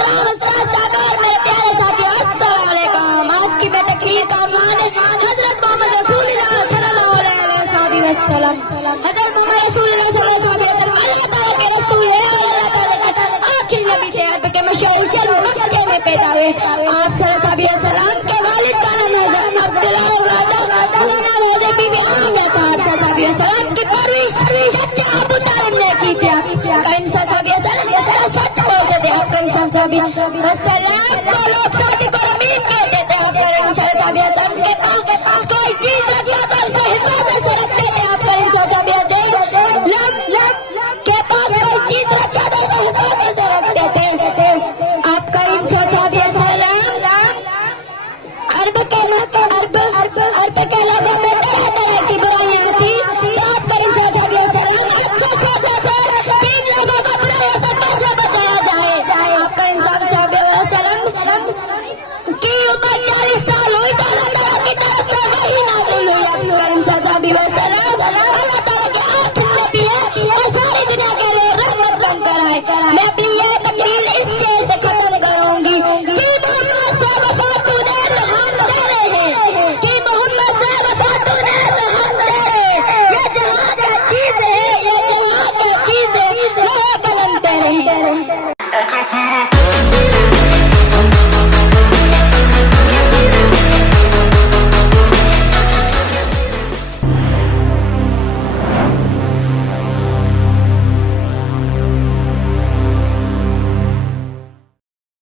मोहतरम उस्ताद साहब और मेरे प्यारे साथियों, अस्सलाम वालेकुम। आज की मैं तकरीर का उन्वान है हजरत मोहम्मद रसूलुल्लाह सल्लल्लाहु अलैहि वसल्लम। हजरत मोहम्मद रसूलुल्लाह सल्लल्लाहु अलैहि वसल्लम अल्लाह ताला के रसूल है और अल्लाह ताला के आखिरी नबी थे। अब के मशहूर शहर मक्के में पैदा हुए। आप सल्लल्लाहु अलैहि वसल्लम के वालिद का नाम हजरत अब्दुल्लाह और वालिदा का नाम हजरत बीबी आमिना था। आप सल्लल्लाहु अलैहि वसल्लम की परवरिश चाचा अबू तालिब ने की थी। आप करीम सल्लल्लाहु अलैहि वसल्लम सच बोलते थे। आप करीम सल्लल्लाहु अलैहि वसल्लम